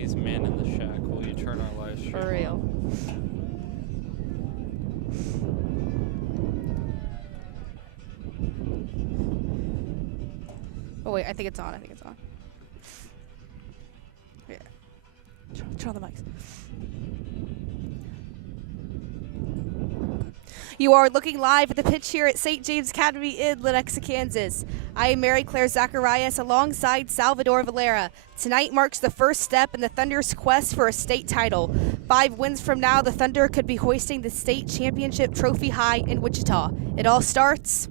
Please, man in the shack, will you turn our live stream For real. Oh wait, I think it's on. Yeah. Turn on the mics. You are looking live at the pitch here at St. James Academy in Lenexa, Kansas. I am Mary Claire Zacharias alongside Salvador Valera. Tonight marks the first step in the Thunder's quest for a state title. 5 wins from now, the Thunder could be hoisting the state championship trophy high in Wichita. It all starts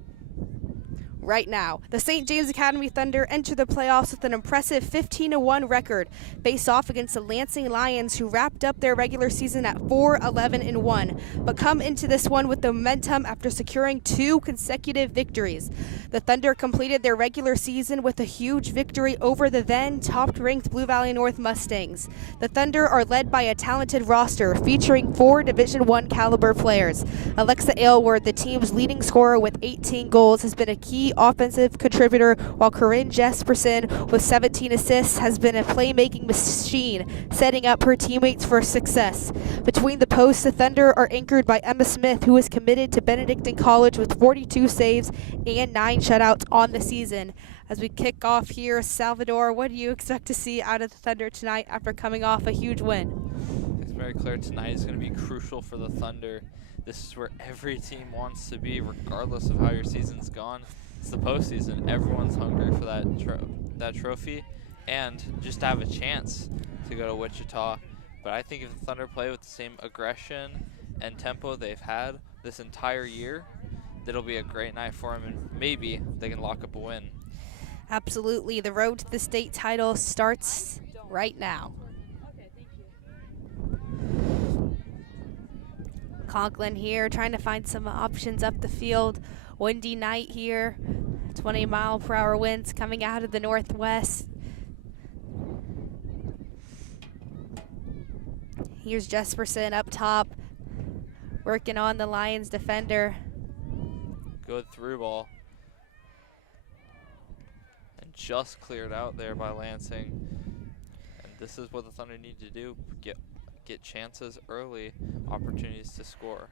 right now. The St. James Academy Thunder enter the playoffs with an impressive 15-1 record, face off against the Lansing Lions, who wrapped up their regular season at 4-11-1, but come into this one with the momentum after securing 2 consecutive victories. The Thunder completed their regular season with a huge victory over the then top-ranked Blue Valley North Mustangs. The Thunder are led by a talented roster featuring 4 Division I caliber players. Alexa Aylward, the team's leading scorer with 18 goals, has been a key offensive contributor, while Corinne Jesperson with 17 assists has been a playmaking machine, setting up her teammates for success. Between the posts, the Thunder are anchored by Emma Smith, who is committed to Benedictine College with 42 saves and 9 shutouts on the season. As we kick off here, Salvador, what do you expect to see out of the Thunder tonight after coming off a huge win? It's very clear tonight is going to be crucial for the Thunder. This is where every team wants to be, regardless of how your season's gone. It's the postseason. Everyone's hungry for that trophy, and just to have a chance to go to Wichita. But I think if the Thunder play with the same aggression and tempo they've had this entire year, that'll be a great night for them, and maybe they can lock up a win. Absolutely. The road to the state title starts right now. Conklin here trying to find some options up the field. Windy night here, 20-mile-per-hour winds coming out of the northwest. Here's Jesperson up top, working on the Lions defender. Good through ball. And just cleared out there by Lansing. And this is what the Thunder need to do, get chances early, opportunities to score.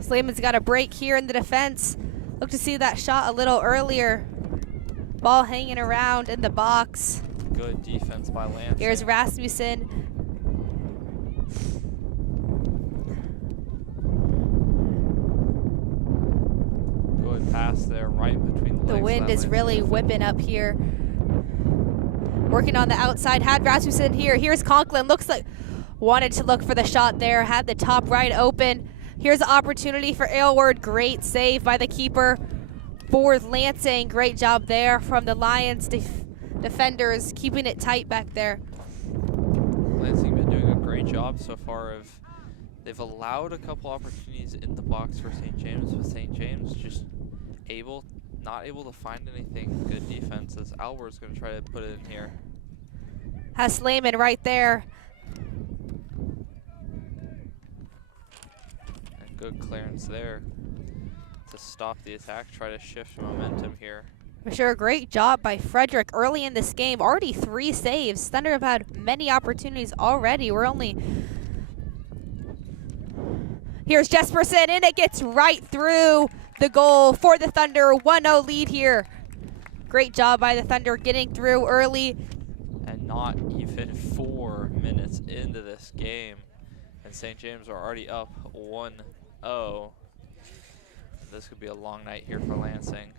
Slayman's got a break here in the defense. Look to see that shot a little earlier. Ball hanging around in the box. Good defense by Lansing. Here's Rasmussen. Good pass there, right between the legs. The wind is really whipping up here. Working on the outside, had Rasmussen here. Here's Conklin, looks like wanted to look for the shot there, had the top right open. Here's the opportunity for Aylward. Great save by the keeper for Lansing. Great job there from the Lions defenders, keeping it tight back there. Lansing been doing a great job so far. They've allowed a couple opportunities in the box for St. James, but St. James just not able to find anything. Good defense as Albert's going to try to put it in here. Has Slayman right there. Good clearance there to stop the attack, try to shift momentum here. For sure, great job by Frederick early in this game. Already 3 saves. Thunder have had many opportunities already. Here's Jesperson, and it gets right through the goal for the Thunder. 1-0 lead here. Great job by the Thunder getting through early. And not even 4 minutes into this game, and St. James are already up 1-0. This could be a long night here for Lansing.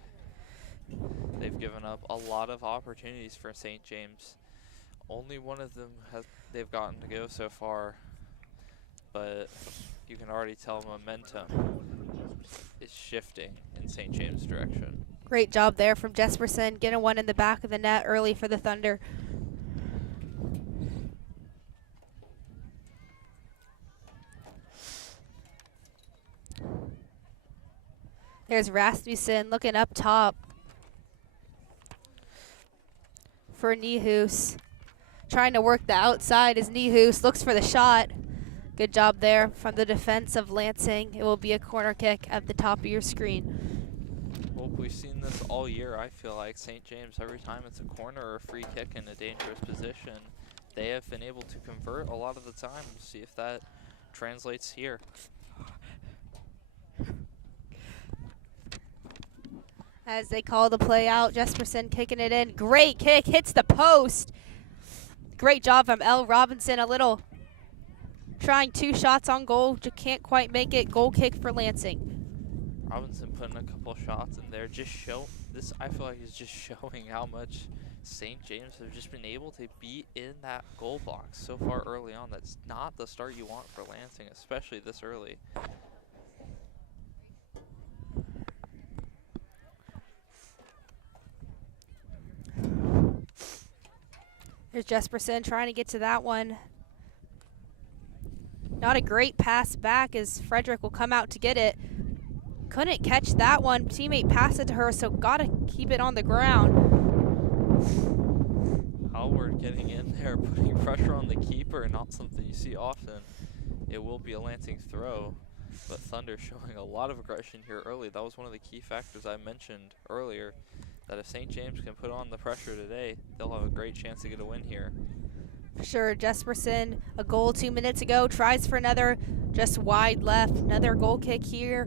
They've given up a lot of opportunities for St. James. Only one of them they've gotten to go so far, but you can already tell momentum is shifting in St. James' direction. Great job there from Jesperson, getting one in the back of the net early for the Thunder. There's Rasmussen looking up top for Nihus. Trying to work the outside as Nihus looks for the shot. Good job there from the defense of Lansing. It will be a corner kick at the top of your screen. We'll We've seen this all year, I feel like. St. James, every time it's a corner or a free kick in a dangerous position, they have been able to convert a lot of the time. We'll see if that translates here. As they call the play out, Jesperson kicking it in. Great kick, hits the post. Great job from L. Robinson. A little trying 2 shots on goal, just can't quite make it. Goal kick for Lansing. Robinson putting a couple shots in there. This, I feel like, is just showing how much St. James have just been able to be in that goal box so far early on. That's not the start you want for Lansing, especially this early. Here's Jesperson trying to get to that one. Not a great pass back as Frederick will come out to get it. Couldn't catch that one. Teammate passed it to her, so gotta keep it on the ground. Howard getting in there, putting pressure on the keeper, not something you see often. It will be a Lansing throw, but Thunder showing a lot of aggression here early. That was one of the key factors I mentioned earlier, that if St. James can put on the pressure today, they'll have a great chance to get a win here. For sure, Jesperson, a goal 2 minutes ago, tries for another, just wide left. Another goal kick here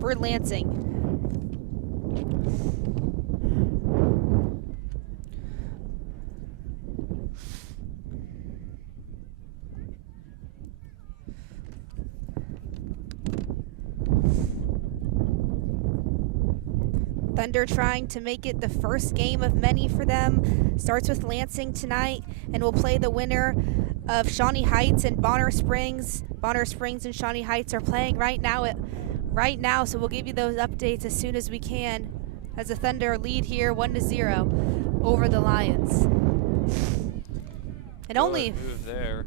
for Lansing. Thunder trying to make it the first game of many for them. Starts with Lansing tonight, and we'll play the winner of Shawnee Heights and Bonner Springs. Bonner Springs and Shawnee Heights are playing right now, so we'll give you those updates as soon as we can, as the Thunder lead here 1-0 over the Lions. And only move there.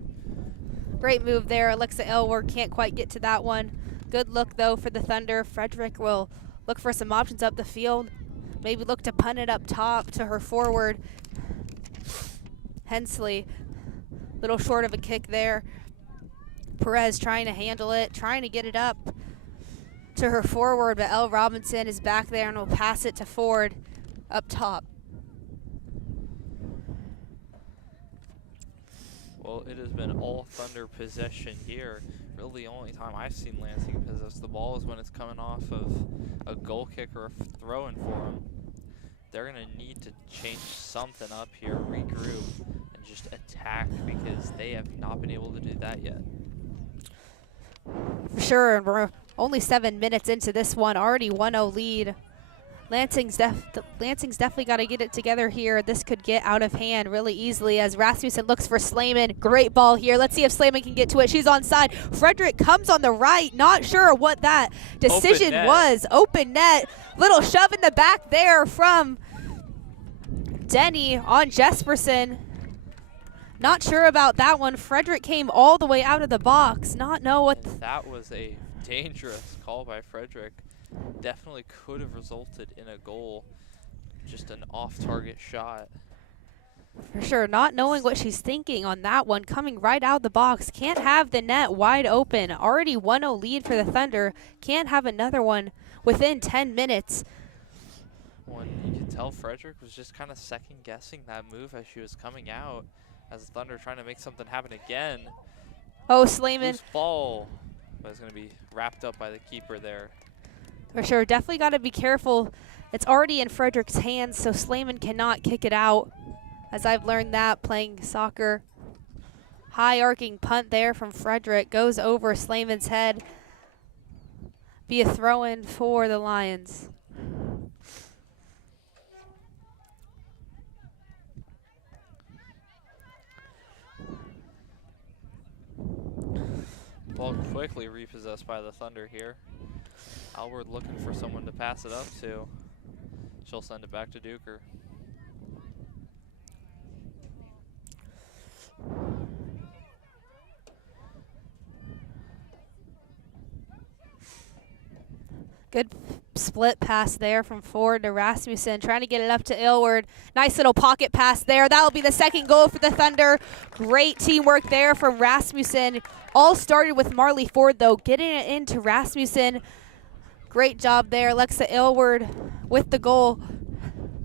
Great move there. Alexa Elward can't quite get to that one. Good look though for the Thunder. Frederick will look for some options up the field. Maybe look to punt it up top to her forward. Hensley, little short of a kick there. Perez trying to handle it, trying to get it up to her forward, but L. Robinson is back there and will pass it to Ford up top. Well, it has been all Thunder possession here. Really the only time I've seen Lansing possess the ball is when it's coming off of a goal kick or a throw-in for them. They're going to need to change something up here, regroup, and just attack, because they have not been able to do that yet. For sure, and we're only 7 minutes into this one, already 1-0 lead. Lansing's definitely got to get it together here. This could get out of hand really easily as Rasmussen looks for Slayman. Great ball here. Let's see if Slayman can get to it. She's onside. Frederick comes on the right. Not sure what that decision was. Open net. Little shove in the back there from Denny on Jesperson. Not sure about that one. Frederick came all the way out of the box. Not know what. That was a dangerous call by Frederick. Definitely could have resulted in a goal. Just an off-target shot. For sure, not knowing what she's thinking on that one, coming right out of the box. Can't have the net wide open. Already 1-0 lead for the Thunder. Can't have another one within 10 minutes. Well, you could tell Frederick was just kind of second-guessing that move as she was coming out, as the Thunder trying to make something happen again. Oh, Slayman. Loose ball, but it's going to be wrapped up by the keeper there. For sure, definitely got to be careful. It's already in Frederick's hands, so Slayman cannot kick it out, as I've learned that playing soccer. High arcing punt there from Frederick, goes over Slayman's head. Be a throw-in for the Lions. Ball quickly repossessed by the Thunder here. Alward looking for someone to pass it up to. She'll send it back to Duker. Good split pass there from Ford to Rasmussen, trying to get it up to Aylward. Nice little pocket pass there. That will be the second goal for the Thunder. Great teamwork there from Rasmussen. All started with Marley Ford, though, getting it into Rasmussen. Great job there, Alexa Aylward with the goal.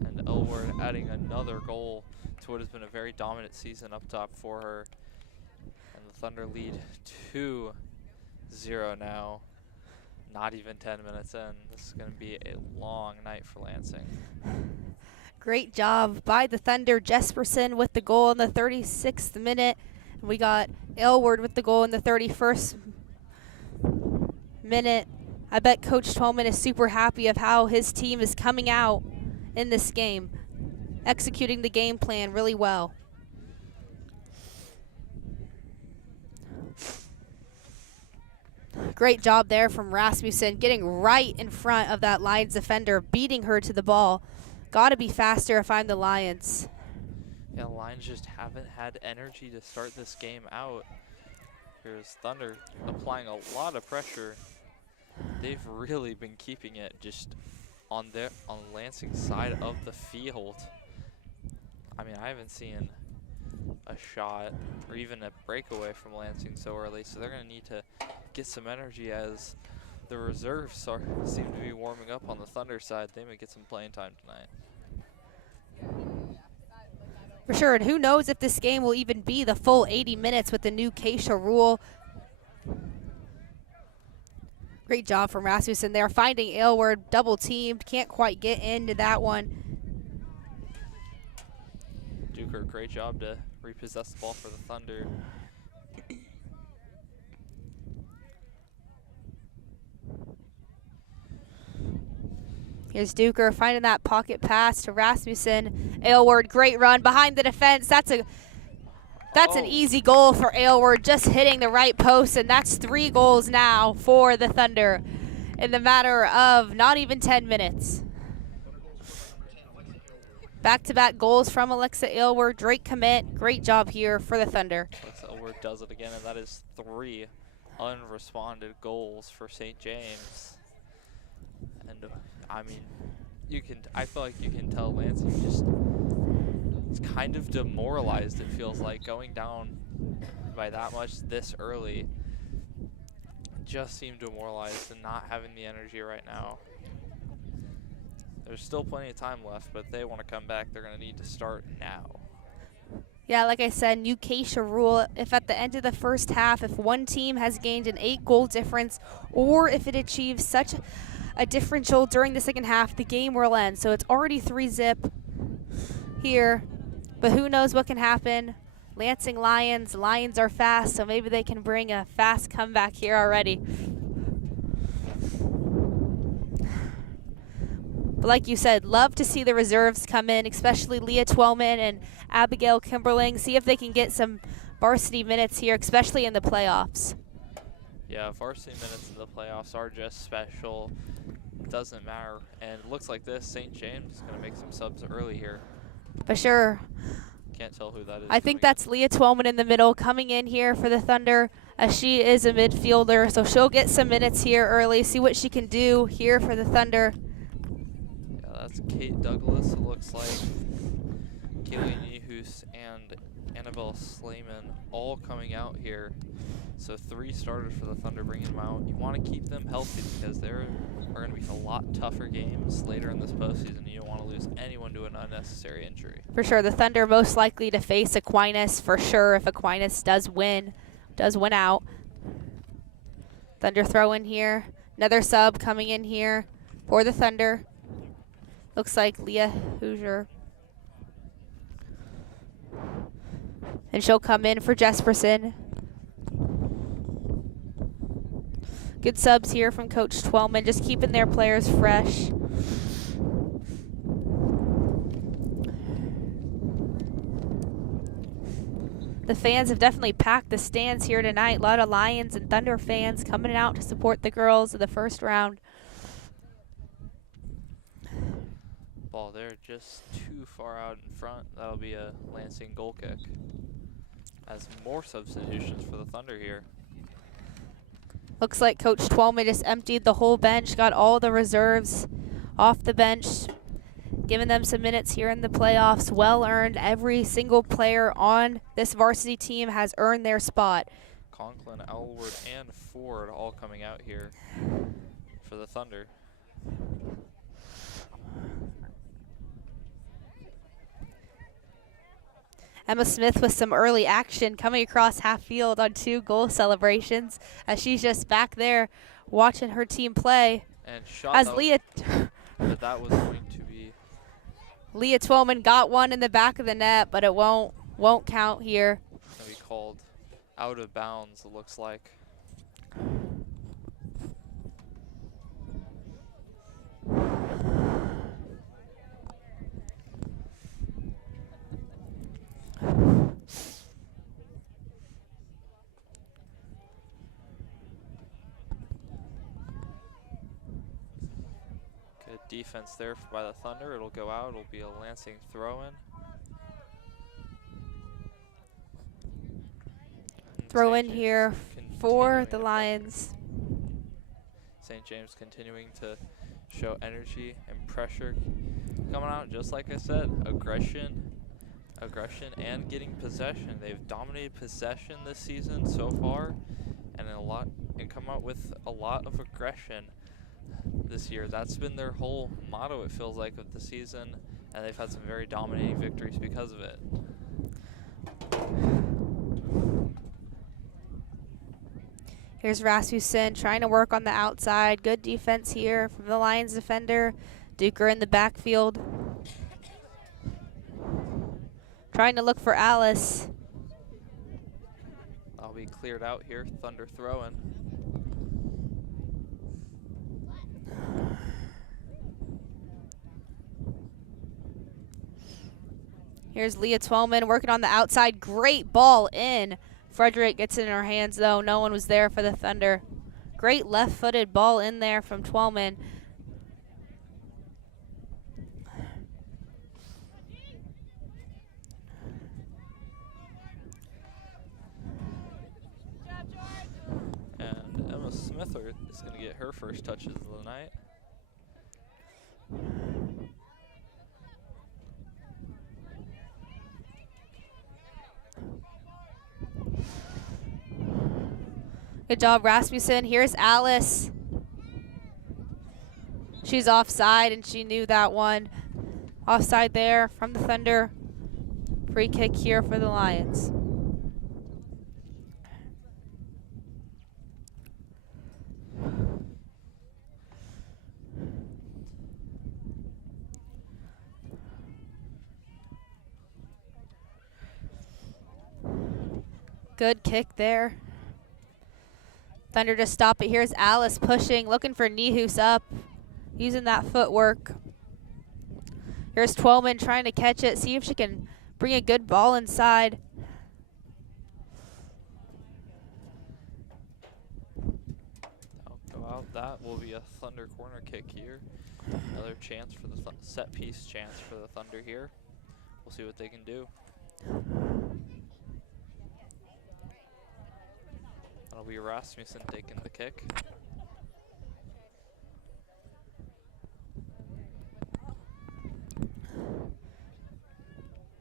And Aylward adding another goal to what has been a very dominant season up top for her. And the Thunder lead 2-0 now. Not even 10 minutes in. This is going to be a long night for Lansing. Great job by the Thunder. Jesperson with the goal in the 36th minute. And we got Aylward with the goal in the 31st minute. I bet Coach Twellman is super happy of how his team is coming out in this game, executing the game plan really well. Great job there from Rasmussen, getting right in front of that Lions defender, beating her to the ball. Got to be faster if I'm the Lions. Yeah, the Lions just haven't had energy to start this game out. Here's Thunder applying a lot of pressure. They've really been keeping it just on Lansing's side of the field. I mean, I haven't seen a shot or even a breakaway from Lansing so early, so they're going to need to get some energy as the reserves seem to be warming up on the Thunder side. They may get some playing time tonight. For sure, and who knows if this game will even be the full 80 minutes with the new Keisha rule. Great job from Rasmussen there, finding Aylward, double teamed, can't quite get into that one. Duker, great job to repossess the ball for the Thunder. Here's Duker finding that pocket pass to Rasmussen. Aylward, great run behind the defense. That's an easy goal for Aylward, just hitting the right post, and that's 3 goals now for the Thunder in the matter of not even 10 minutes. Back-to-back goals from Alexa Aylward. Great commit. Great job here for the Thunder. Alexa Aylward does it again, and that is 3 unresponded goals for St. James. And I mean, I feel like you can tell Lansing just it's kind of demoralized, it feels like, going down by that much this early. Just seem demoralized and not having the energy right now. There's still plenty of time left, but if they want to come back, they're going to need to start now. Yeah, like I said, new Keisha rule. If at the end of the first half, if one team has gained an 8-goal difference, or if it achieves such a differential during the second half, the game will end. So it's already 3-zip here, but who knows what can happen. Lansing Lions are fast, so maybe they can bring a fast comeback here already. But like you said, love to see the reserves come in, especially Leah Twellman and Abigail Kimberling, see if they can get some varsity minutes here, especially in the playoffs. Yeah, varsity minutes in the playoffs are just special. It doesn't matter. And it looks like this, St. James is going to make some subs early here. For sure. Can't tell who that is. I think that's Leah Twellman in the middle coming in here for the Thunder, as she is a midfielder, so she'll get some minutes here early, see what she can do here for the Thunder. Yeah, that's Kate Douglas, it looks like. Kaylee Nehus and Annabelle Slayman all coming out here. So 3 starters for the Thunder, bringing them out. You want to keep them healthy because there are going to be a lot tougher games later in this postseason. You don't want to lose anyone to an unnecessary injury. For sure, the Thunder most likely to face Aquinas for sure if Aquinas does win out. Thunder throw in here. Another sub coming in here for the Thunder. Looks like Leah Hoosier. And she'll come in for Jesperson. Good subs here from Coach Twellman, just keeping their players fresh. The fans have definitely packed the stands here tonight. A lot of Lions and Thunder fans coming out to support the girls in the first round. Ball there just too far out in front. That'll be a Lansing goal kick. As more substitutions for the Thunder here. Looks like Coach Twellman just emptied the whole bench, got all the reserves off the bench, giving them some minutes here in the playoffs. Well earned. Every single player on this varsity team has earned their spot. Conklin, Elwood, and Ford all coming out here for the Thunder. Emma Smith with some early action coming across half field on 2 goal celebrations as she's just back there watching her team play. And shot As that Leah but that was going to be Leah Twellman got one in the back of the net, but it won't count here. gonna be called out of bounds, it looks like. Good defense there by the Thunder. It'll go out. It'll be a Lansing throw-in. Throw in here for the Lions. St. James continuing to show energy and pressure coming out, just like I said, aggression and getting possession. They've dominated possession this season so far, and come out with a lot of aggression this year. That's been their whole motto, it feels like, of the season, and they've had some very dominating victories because of it. Here's Rasmussen trying to work on the outside. Good defense here from the Lions defender. Duker in the backfield. Trying to look for Alice. I'll be cleared out here. Thunder throwing. Here's Leah Twellman working on the outside. Great ball in. Frederick gets it in her hands, though. No one was there for the Thunder. Great left-footed ball in there from Twellman. And Emma Smith is going to get her first touches of the night. Good job, Rasmussen. Here's Alice. She's offside, and she knew that one. Offside there from the Thunder. Free kick here for the Lions. Good kick there. Thunder to stop it. Here's Alice pushing, looking for Nihus up, using that footwork. Here's Twellman trying to catch it, see if she can bring a good ball inside. That'll go out. That will be a Thunder corner kick here. Another chance for the set piece chance for the Thunder here. We'll see what they can do. That'll be Rasmussen taking the kick.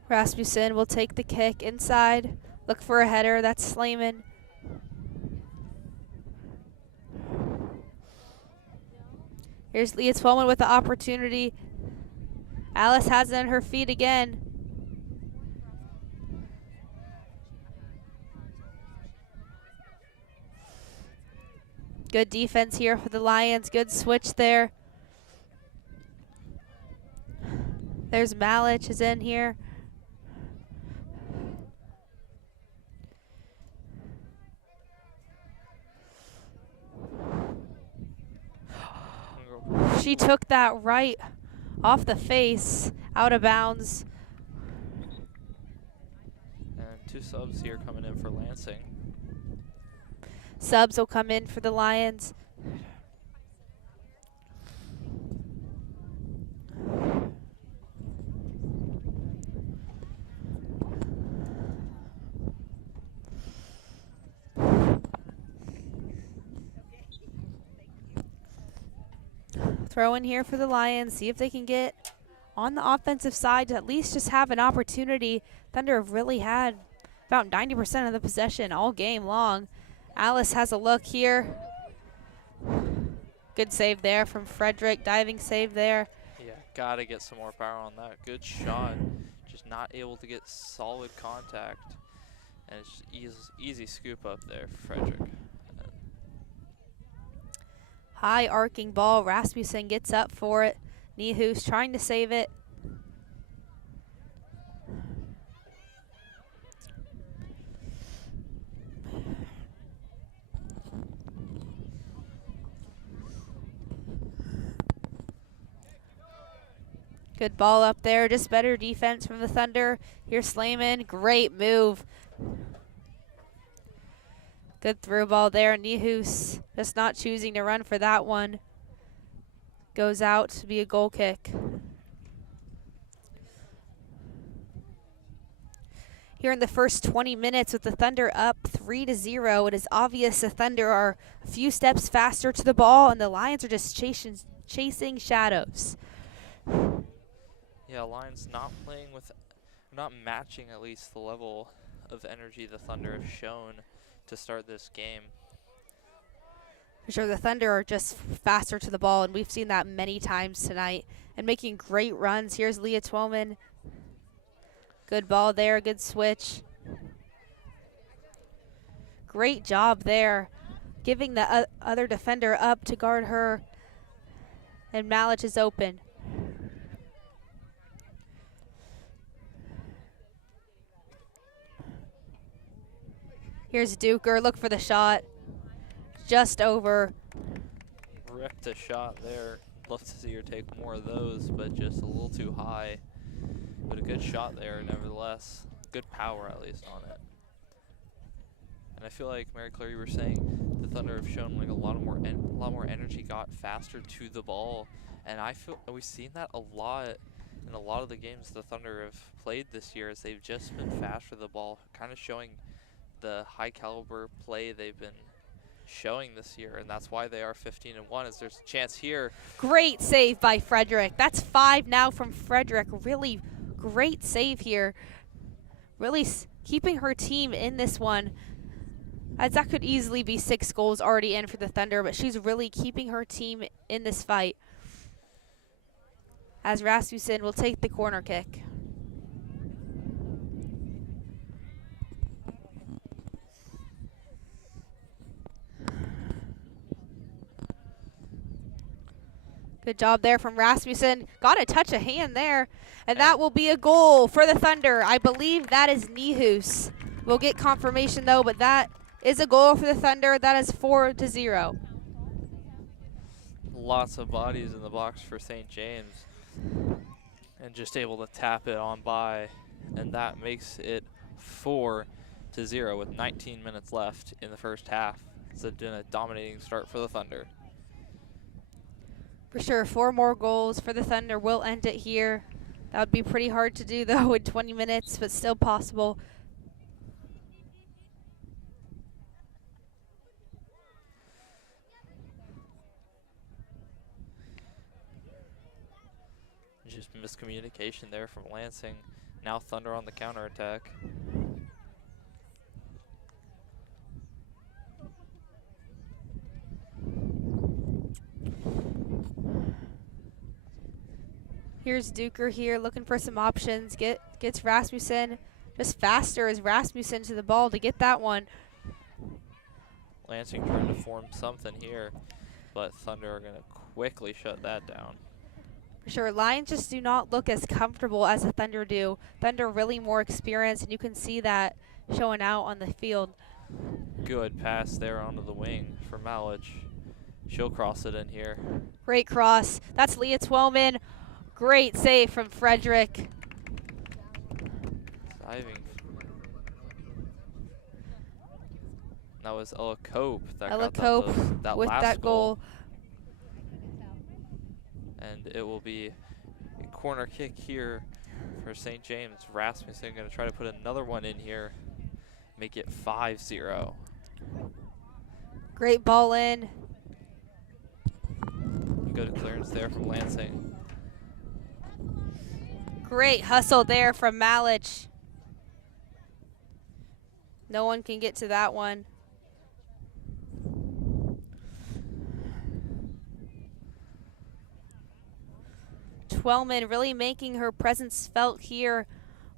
Rasmussen will take the kick inside. Look for a header. That's Slayman. Here's Leah Twellman with the opportunity. Alice has it on her feet again. Good defense here for the Lions. Good switch there. There's Malich is in here. She took that right off the face, out of bounds. And 2 subs here coming in for Lansing. Subs will come in for the Lions. Throw in here for the Lions, see if they can get on the offensive side to at least just have an opportunity. Thunder have really had about 90% of the possession all game long. Alice has a look here. Good save there from Frederick. Diving save there. Yeah, gotta get some more power on that. Good shot. Just not able to get solid contact. And it's just easy scoop up there for Frederick. High arcing ball. Rasmussen gets up for it. Nihus trying to save it. Good ball up there. Just better defense from the Thunder. Here's Slayman. Great move. Good through ball there. Nihus just not choosing to run for that one. Goes out to be a goal kick. Here in the first 20 minutes with the Thunder up 3-0, it is obvious the Thunder are a few steps faster to the ball and the Lions are just chasing shadows. Yeah, Lions not playing with, not matching at least the level of energy the Thunder have shown to start this game. For sure, the Thunder are just faster to the ball, and we've seen that many times tonight. And making great runs. Here's Leah Twellman. Good ball there, good switch. Great job there, giving the other defender up to guard her. And Malich is open. Here's Duker, look for the shot. Just over. Ripped a shot there. Love to see her take more of those, but just a little too high. But a good shot there, nevertheless. Good power, at least, on it. And I feel like, Mary Claire, you were saying the Thunder have shown like a lot more energy, got faster to the ball, and I feel we've seen that a lot in a lot of the games the Thunder have played this year. As they've just been faster to the ball, kind of showing the high caliber play they've been showing this year, and that's why they are 15-1. As there's a chance here. Great save by Frederick. That's 5 now from Frederick. Really great save here. Really keeping her team in this one, as that could easily be 6 goals already in for the Thunder, but she's really keeping her team in this fight. As Rasmussen will take the corner kick. Good job there from Rasmussen. Got a touch of hand there. And that will be a goal for the Thunder. I believe that is Nihus. We'll get confirmation though, but that is a goal for the Thunder. That is 4-0. Lots of bodies in the box for St. James. And just able to tap it on by. And that makes it 4-0 with 19 minutes left in the first half. It's been a dominating start for the Thunder. For sure, 4 more goals for the Thunder will end it here. That would be pretty hard to do, though, in 20 minutes, but still possible. Just miscommunication there from Lansing. Now Thunder on the counterattack. Here's Duker here looking for some options. Gets Rasmussen just faster as Rasmussen to the ball to get that one. Lansing trying to form something here, but Thunder are going to quickly shut that down. For sure, Lions just do not look as comfortable as the Thunder do. Thunder really more experienced, and you can see that showing out on the field. Good pass there onto the wing for Malich. She'll cross it in here. Great cross. That's Leah Twellman. Great save from Frederick. Diving. That was Ella Cope that Ella got Cope that with last that goal. And it will be a corner kick here for St. James. Rasmussen going to try to put another one in here. Make it 5-0. Great ball in. Good clearance there from Lansing. Great hustle there from Malich. No one can get to that one. Twellman really making her presence felt here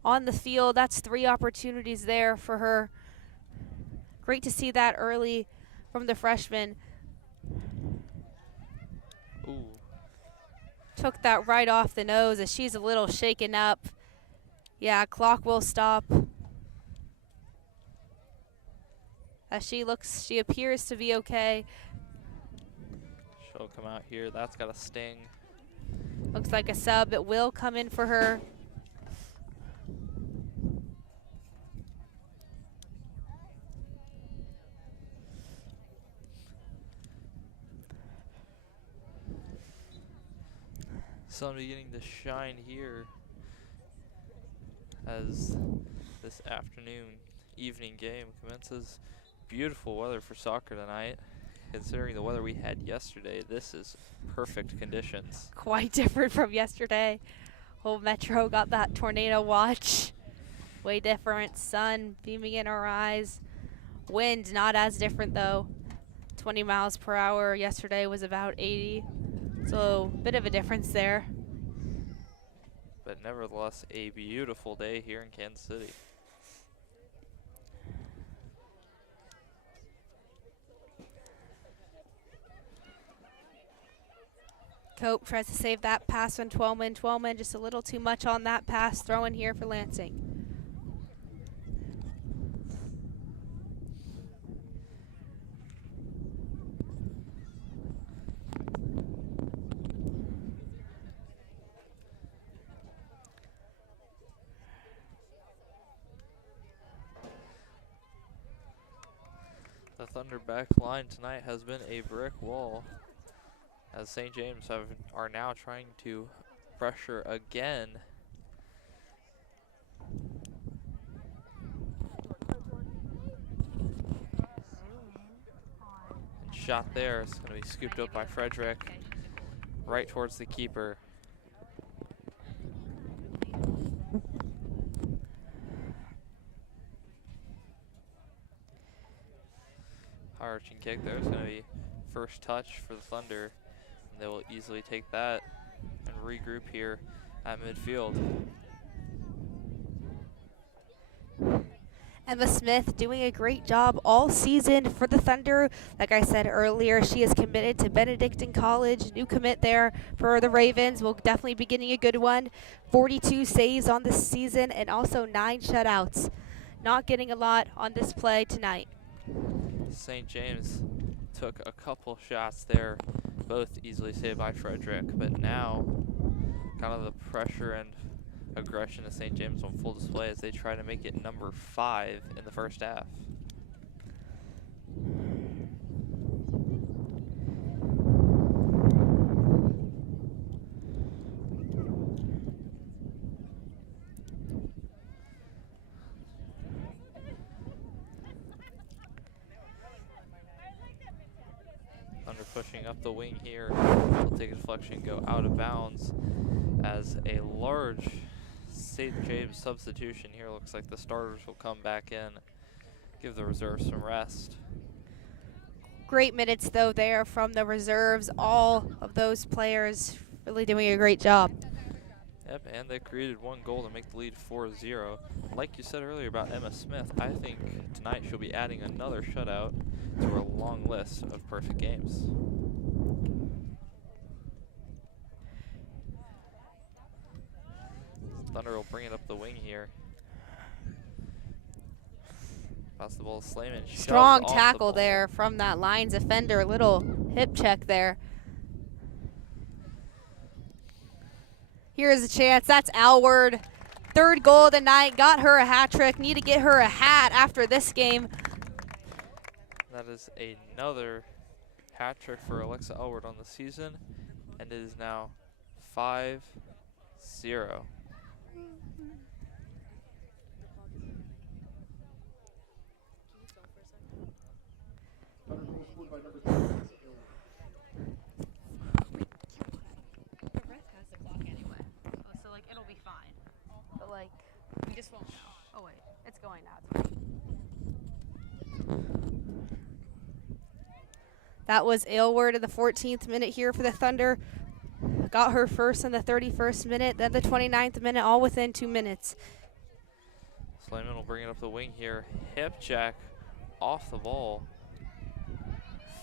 on the field. That's 3 opportunities there for her. Great to see that early from the freshman. Ooh. Took that right off the nose as she's a little shaken up. Yeah, clock will stop. As she appears to be okay. She'll come out here. That's got a sting. Looks like a sub. It will come in for her. Sun beginning to shine here as this evening game commences. Beautiful weather for soccer tonight. Considering the weather we had yesterday, this is perfect conditions. Quite different from yesterday. Whole Metro got that tornado watch. Way different. Sun beaming in our eyes. Wind not as different though. 20 miles per hour. Yesterday was about 80. So a bit of a difference there. But nevertheless, a beautiful day here in Kansas City. Cope tries to save that pass on Twellman. Twellman just a little too much on that pass. Throw in here for Lansing. The Thunder back line tonight has been a brick wall, as St. James are now trying to pressure again. And shot there is going to be scooped up by Frederick, right towards the keeper. High arching kick there is going to be first touch for the Thunder. And they will easily take that and regroup here at midfield. Emma Smith doing a great job all season for the Thunder. Like I said earlier, she is committed to Benedictine College. New commit there for the Ravens. Will definitely be getting a good one. 42 saves on this season and also 9 shutouts. Not getting a lot on display tonight. St. James took a couple shots there, both easily saved by Frederick, but now kind of the pressure and aggression of St. James on full display as they try to make it number 5 in the first half. Thunder pushing up the wing here. Will take a deflection, go out of bounds as a large St. James substitution here. Looks like the starters will come back in, give the reserves some rest. Great minutes though there from the reserves. All of those players really doing a great job. Yep, and they created one goal to make the lead 4-0. Like you said earlier about Emma Smith, I think tonight she'll be adding another shutout to her long list of perfect games. Thunder will bring it up the wing here. Pass the ball to Slayman. Strong tackle there from that Lions defender. Little hip check there. Here's a chance. That's Alward. 3rd goal of the night. Got her a hat trick. Need to get her a hat after this game. That is another hat trick for Alexa Alward on the season. And it is now 5-0. We just won't know. Oh wait, it's going now. That was Aylward in the 14th minute here for the Thunder. got her first in the 31st minute, then the 29th minute, all within 2 minutes. Slayman will bring it up the wing here. Hip check off the ball.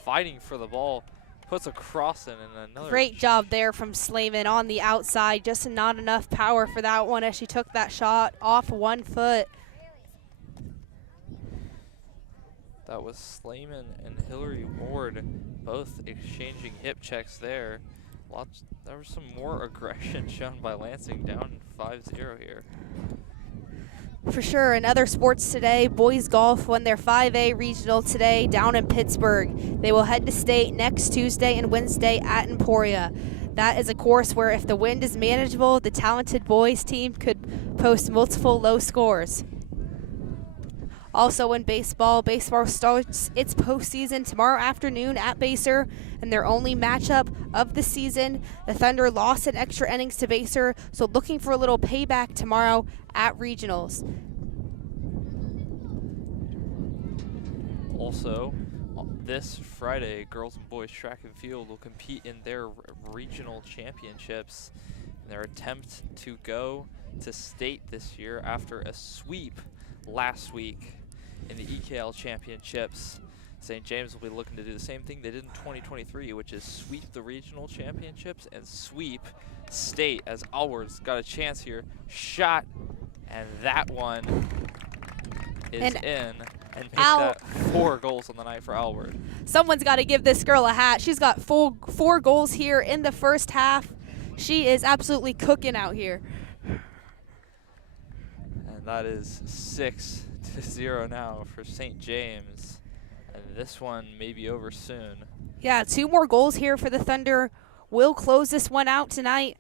Fighting for the ball. Puts a cross in and another. Great job there from Slayman on the outside. Just not enough power for that one as she took that shot off 1 foot. That was Slayman and Hillary Ward both exchanging hip checks there. There was some more aggression shown by Lansing, down 5-0 here. For sure. In other sports today, boys golf won their 5A regional today down in Pittsburgh. They will head to state next Tuesday and Wednesday at Emporia. That is a course where if the wind is manageable, the talented boys team could post multiple low scores. Also in baseball starts its postseason tomorrow afternoon at Baser, and their only matchup of the season. The Thunder lost in extra innings to Baser, so looking for a little payback tomorrow at regionals. Also, this Friday, girls and boys track and field will compete in their regional championships in their attempt to go to state this year after a sweep last week in the EKL championships. St. James will be looking to do the same thing they did in 2023, which is sweep the regional championships and sweep state, as Alward's got a chance here. Shot, and that one is in, and make that 4 goals on the night for Alward. Someone's got to give this girl a hat. She's got 4 goals here in the first half. She is absolutely cooking out here. And that is 6-0 now for St. James. And this one may be over soon. Yeah, 2 more goals here for the Thunder. Will close this one out tonight.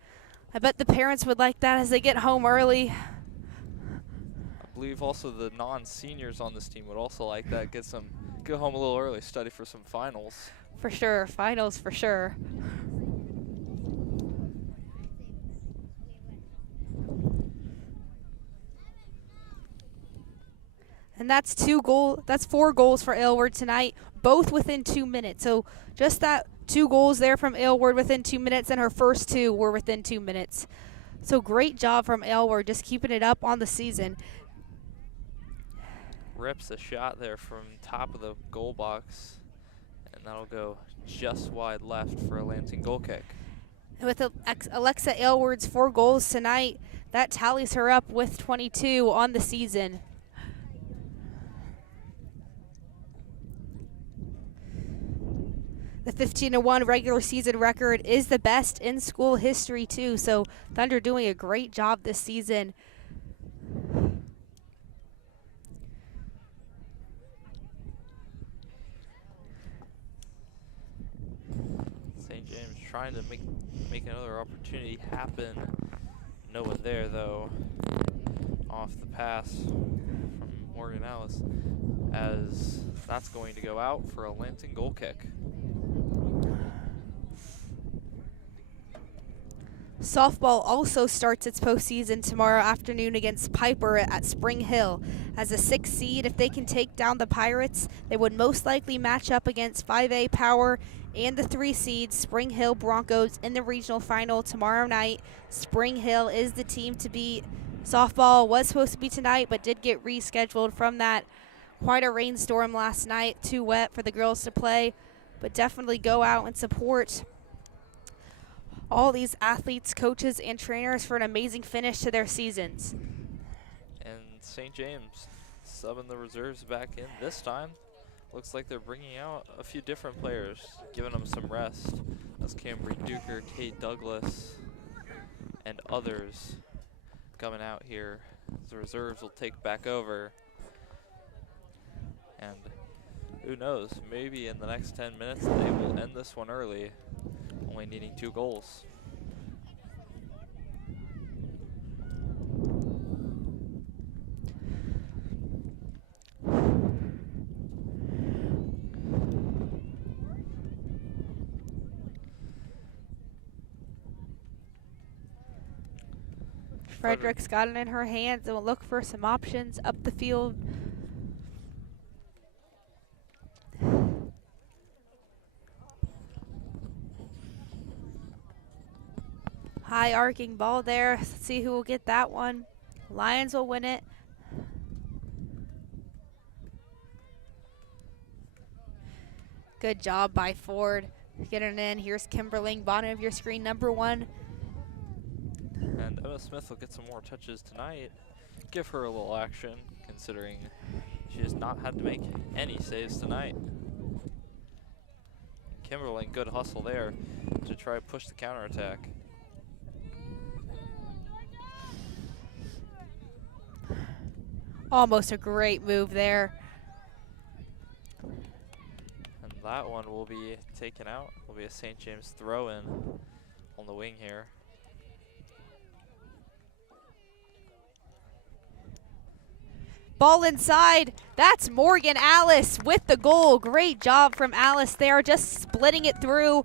I bet the parents would like that as they get home early. I believe also the non-seniors on this team would also like that. Get home a little early, study for some finals. For sure, finals for sure. And that's 4 goals for Aylward tonight, both within 2 minutes. So just that 2 goals there from Aylward within 2 minutes, and her first 2 were within 2 minutes. So great job from Aylward, just keeping it up on the season. Rips a shot there from top of the goal box, and that'll go just wide left for a Lansing goal kick. And with Alexa Aylward's 4 goals tonight, that tallies her up with 22 on the season. The 15-1 regular season record is the best in school history too, so Thunder doing a great job this season. St. James trying to make another opportunity happen. No one there though. Off the pass from Morgan Ellis, as that's going to go out for a Lansing goal kick. Softball also starts its postseason tomorrow afternoon against Piper at Spring Hill. As a 6th seed, if they can take down the Pirates, they would most likely match up against 5A Power and the 3 seed Spring Hill Broncos in the regional final tomorrow night. Spring Hill is the team to beat. Softball was supposed to be tonight, but did get rescheduled from that. Quite a rainstorm last night, too wet for the girls to play, but definitely go out and support all these athletes, coaches, and trainers for an amazing finish to their seasons. And St. James subbing the reserves back in this time. Looks like they're bringing out a few different players, giving them some rest. That's Cambry Duker, Kate Douglas, and others coming out here. The reserves will take back over. And who knows, maybe in the next 10 minutes they will end this one early, only needing 2 goals. Frederick's got it in her hands and will look for some options up the field. high arcing ball there. Let's see who will get that one. Lions will win it. Good job by Ford. Getting in. Here's Kimberling, bottom of your screen, number 1. And Emma Smith will get some more touches tonight. Give her a little action, considering she has not had to make any saves tonight. Kimberling, good hustle there to try to push the counterattack. Almost a great move there. And that one will be taken out. Will be a St. James throw-in on the wing here. Ball inside. That's Morgan Alice with the goal. Great job from Alice there, just splitting it through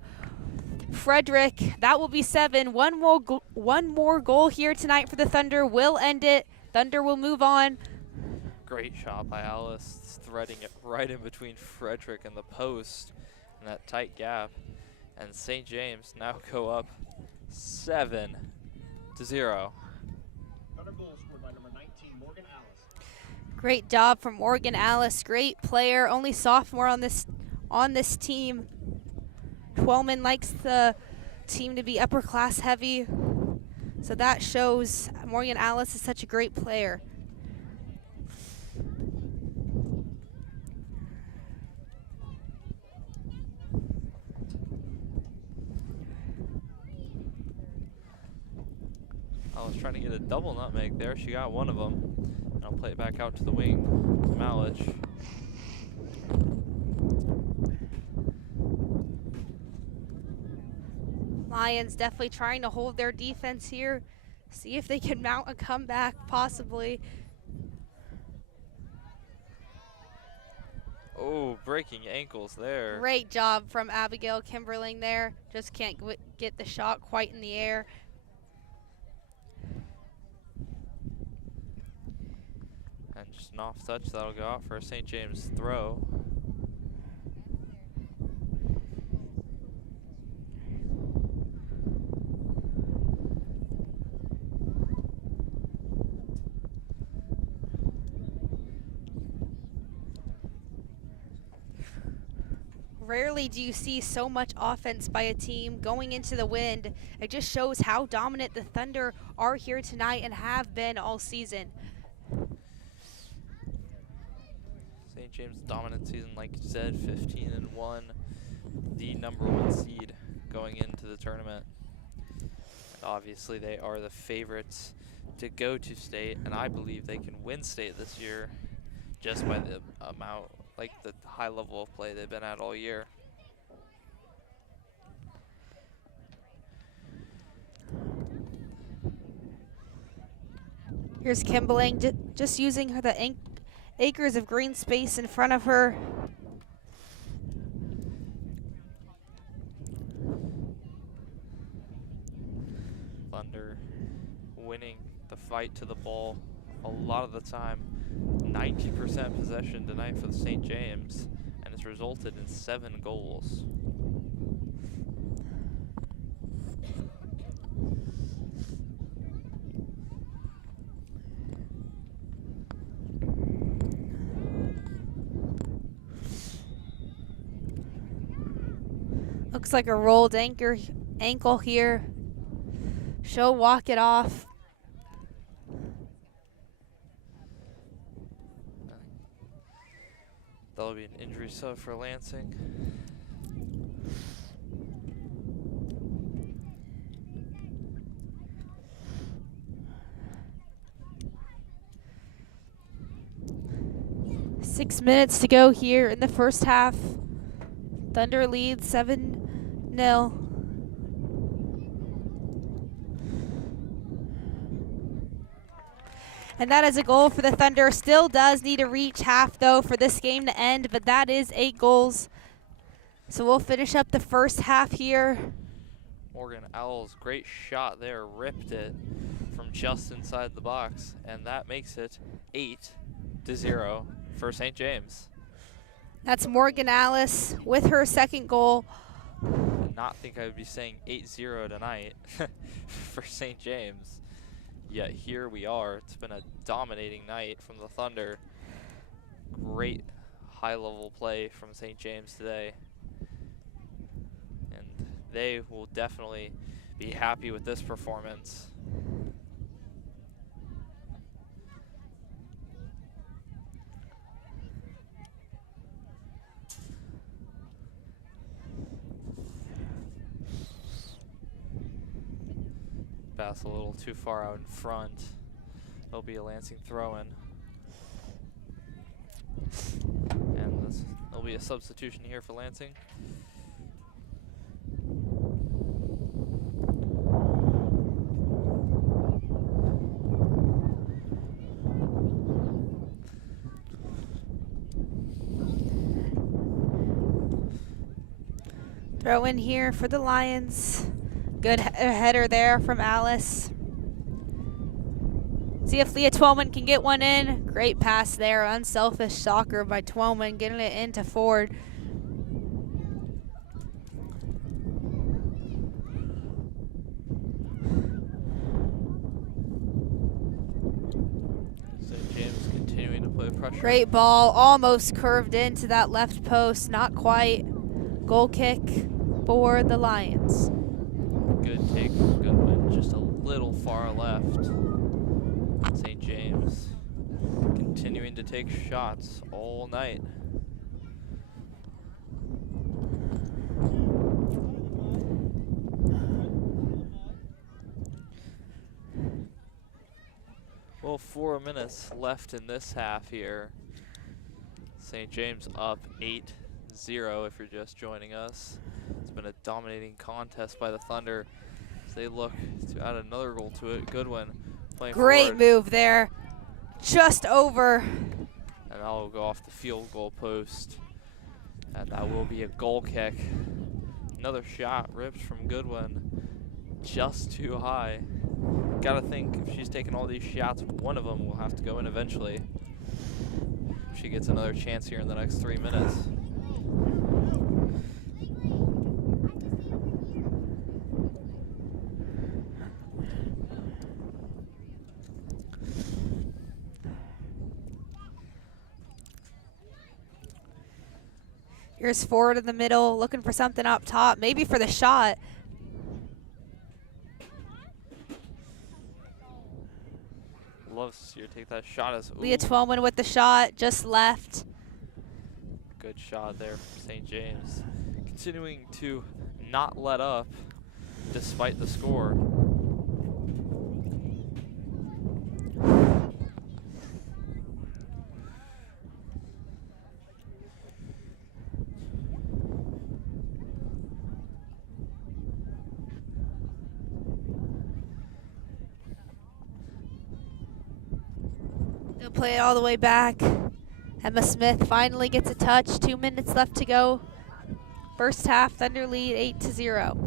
Frederick. That will be 7. One more goal here tonight for the Thunder will end it. Thunder will move on. Great shot by Alice, threading it right in between Frederick and the post in that tight gap. And St. James now go up 7-0. Thunder goal scored by number 19, Morgan Alice. Great job from Morgan Alice. Great player, only sophomore on this team. Twelman likes the team to be upper class heavy, so that shows Morgan Alice is such a great player. I was trying to get a double nutmeg there. She got one of them. And I'll play it back out to the wing to Malich. Lions definitely trying to hold their defense here. See if they can mount a comeback, possibly. Oh, breaking ankles there. Great job from Abigail Kimberling there. Just can't get the shot quite in the air. And just an off touch, that'll go out for a St. James throw. Rarely do you see so much offense by a team going into the wind. It just shows how dominant the Thunder are here tonight and have been all season. St. James dominant season, like you said, 15-1, the #1 seed going into the tournament. And obviously they are the favorites to go to state, and I believe they can win state this year just by the amount, like the high level of play they've been at all year. Here's Kimberling just using the acres of green space in front of her. Thunder winning the fight to the ball a lot of the time. 90% possession tonight for the St. James, and it's resulted in 7 goals. Looks like a rolled ankle here. She'll walk it off. That'll be an injury sub for Lansing. Six minutes to go here in the first half. Thunder leads 7-0. And that is a goal for the Thunder. Still does need to reach half, though, for this game to end, but that is 8 goals. So we'll finish up the first half here. Morgan Owls, great shot there, ripped it from just inside the box, and that makes it 8-0 for St. James. That's Morgan Alice with her second goal. And not think I would be saying 8-0 tonight for St. James. Yet here we are. It's been a dominating night from the Thunder. Great high-level play from St. James today. And they will definitely be happy with this performance. Pass a little too far out in front. It'll be a Lansing throw-in. And there'll be a substitution here for Lansing. Throw in here for the Lions. Good header there from Alice. See if Leah Twellman can get one in. Great pass there. Unselfish soccer by Twellman, getting it into Ford. St. James continuing to play pressure. Great ball. Almost curved into that left post. Not quite. Goal kick for the Lions. Good take from Goodwin, just a little far left. St. James continuing to take shots all night. Well, 4 minutes left in this half here. St. James up 8-0 if you're just joining us. It's been a dominating contest by the Thunder as they look to add another goal to it. Goodwin playing Great forward. move there. Just over. And that will go off the field goal post. And that will be a goal kick. Another shot ripped from Goodwin. Just too high. Gotta think if she's taking all these shots, one of them will have to go in eventually. She gets another chance here in the next 3 minutes. Here's Ford in the middle, looking for something up top, maybe for the shot. Love to see her take that shot as Leah Twellman with the shot, just left. Good shot there from St. James. Continuing to not let up despite the score. They'll play it all the way back. Emma Smith finally gets a touch. 2 minutes left to go. First half, Thunder lead 8-0.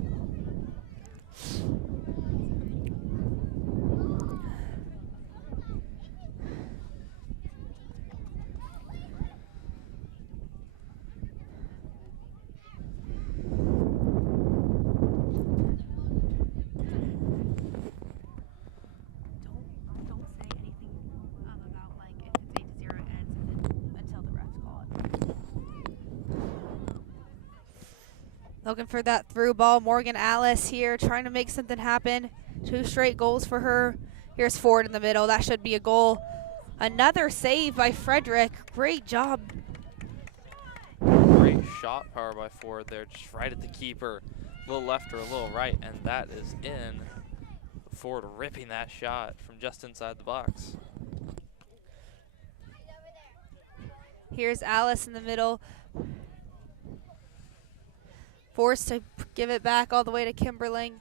Looking for that through ball. Morgan Alice here trying to make something happen. 2 straight goals for her. Here's Ford in the middle. That should be a goal. Another save by Frederick. Great job. Great shot power by Ford there, just right at the keeper. A little left or a little right, and that is in. Ford ripping that shot from just inside the box. Here's Alice in the middle. Forced to give it back all the way to Kimberling.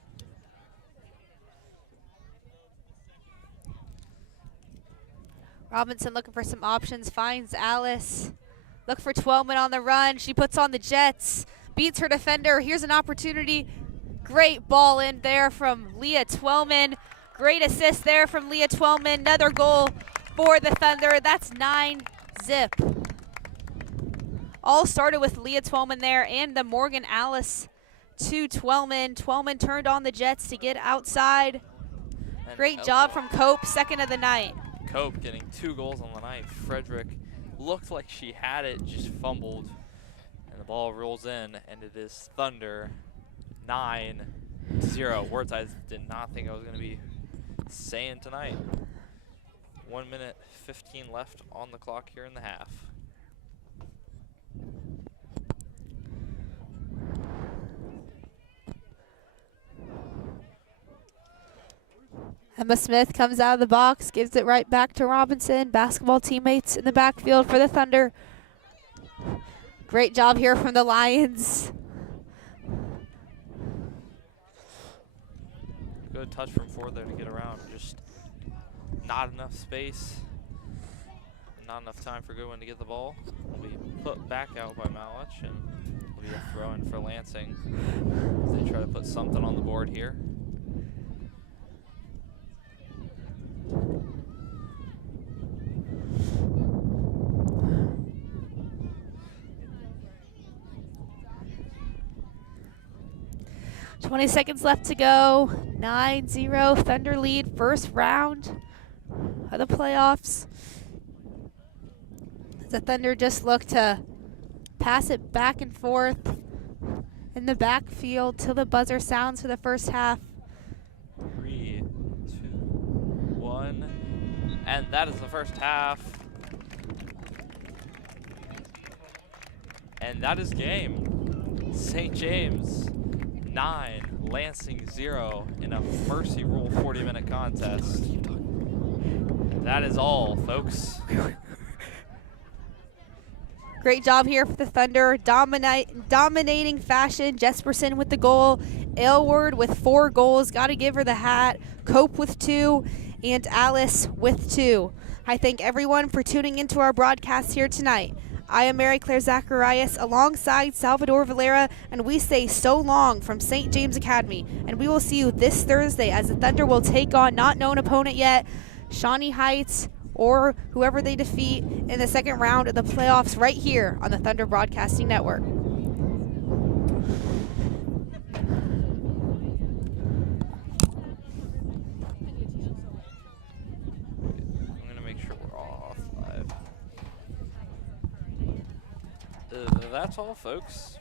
Robinson looking for some options, finds Alice. Look for Twellman on the run. She puts on the Jets, beats her defender. Here's an opportunity. Great ball in there from Leah Twellman. Great assist there from Leah Twellman. Another goal for the Thunder. That's 9-0. All started with Leah Twellman there and the Morgan Alice to Twellman. Twellman turned on the Jets to get outside. And Great job from Cope, second of the night. Cope getting 2 goals on the night. Frederick looked like she had it, just fumbled. And the ball rolls in, and it is Thunder 9-0. Words I did not think I was going to be saying tonight. 1 minute 15 left on the clock here in the half. Emma Smith comes out of the box, gives it right back to Robinson. Basketball teammates in the backfield for the Thunder. Great job here from the Lions. Good touch from Ford there to get around. Just not enough space. Not enough time for Goodwin to get the ball. Will be put back out by Malich, and will be a throw in for Lansing as they try to put something on the board here. .20 seconds left to go. 9-0 Thunder lead, first round of the playoffs. The Thunder just look to pass it back and forth in the backfield till the buzzer sounds for the first half. 3, 2, 1, and that is the first half. And that is game. St. James 9, Lansing 0 in a mercy rule 40-minute contest. That is all, folks. Great job here for the Thunder. Dominating fashion. Jesperson with the goal. Aylward with 4 goals. Got to give her the hat. Cope with 2. And Alice with 2. I thank everyone for tuning into our broadcast here tonight. I am Mary Claire Zacharias alongside Salvador Valera, and we say so long from St. James Academy. And we will see you this Thursday as the Thunder will take on not known opponent yet, Shawnee Heights, or whoever they defeat in the second round of the playoffs right here on the Thunder Broadcasting Network. I'm going to make sure we're all off live. That's all, folks.